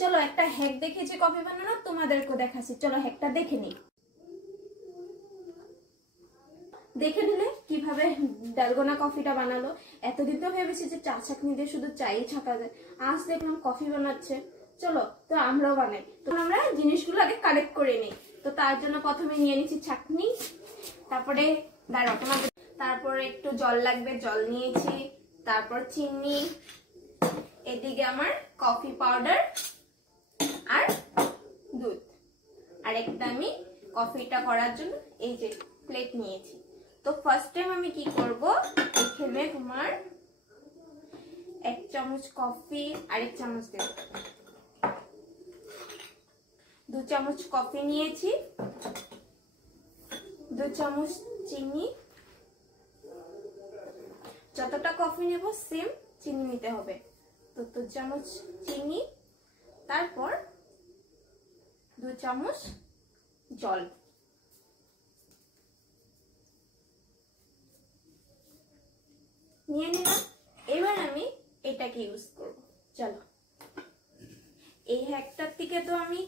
চলো একটা হ্যাক দেখিয়েছি কফি বানানো, তোমাদেরকেও দেখাচ্ছি। চলো হ্যাকটা দেখে নিই। দেখে নিলে কিভাবে ডালগোনা কফিটা বানালো। এতদিন তো ভেবেছি যে চা ছাঁকনি দিয়ে শুধু চাই ছাঁকা যায়, আজ দেখলাম কফি বানাচ্ছে। চলো তো আমরাও বানাই। তো আমরা জিনিসগুলো আগে কালেক্ট করে নিই। তো তার জন্য প্রথমে নিয়ে নিচ্ছি ছাঁকনি, তারপরে তারপরে একটু জল লাগবে, জল নিয়েছি, তারপর চিনি, এদিকে আমার কফি পাউডার আর দুধ, আর একটা আমি কফিটা করার জন্য এই যে প্লেট নিয়েছি। তো ফার্স্ট টাইম আমি কি করব, এখানে তোমার 1 চামচ কফি আর 1 চামচ দেব, 2 চামচ কফি নিয়েছি, 2 চামচ চিনি, যতটা কফি নেব সেম চিনি নিতে হবে। তো 2 চামচ চিনি, তারপর 2 চামচ জল। নিয়ে নিলাম। এবার আমি এটাকে ইউজ করব। চলো, এই হ্যাকটার থেকে তো আমি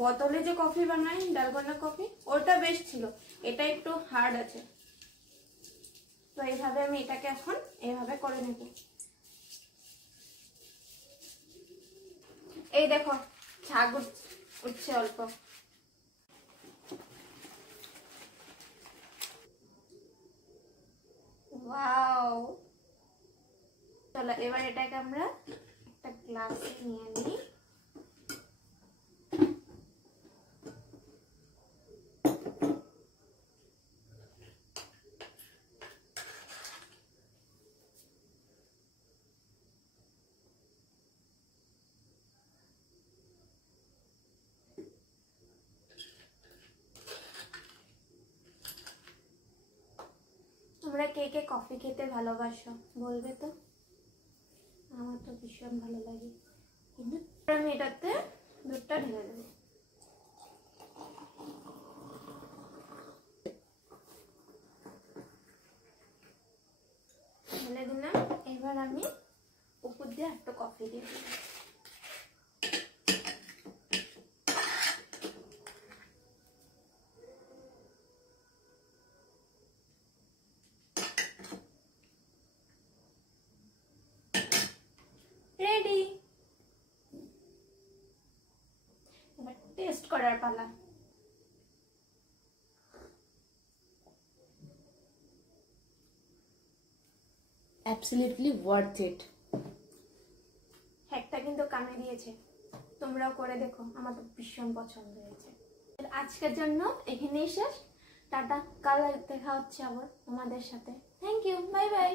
বোতলে যে কফি বানাই ডালগোনা কফি, ওটা বেশ ছিল, এটা একটু হার্ড আছে। তো এইভাবে আমি এটাকে এখন এইভাবে করে নেব। এই দেখো ঝাগ উঠছে অল্প। ওয়াও, চলো এবার এটাকে আমরা একটা গ্লাসে নিয়ে নিই। তোমরা কে কে কফি খেতে ভালোবাসো বলবে তো, আমার তো ভীষণ ভালো লাগে। কিন্তু আমি এটাতে দুধটা ঢেলে দেবো। ঢেলে দিলাম। এবার আমি উপর দিয়ে একটা কফি দিয়ে দিলাম। রেডি। এবার টেস্ট করার পালা। Absolutely worth it. হ্যাকটা কিন্তু কামে দিয়েছে, তোমরাও করে দেখো, আমার তো ভীষণ পছন্দ হয়েছে। আজকের জন্য এখানেই শেষ। টাটা, কাল দেখা হচ্ছে আবার তোমাদের সাথে। Thank you, bye by.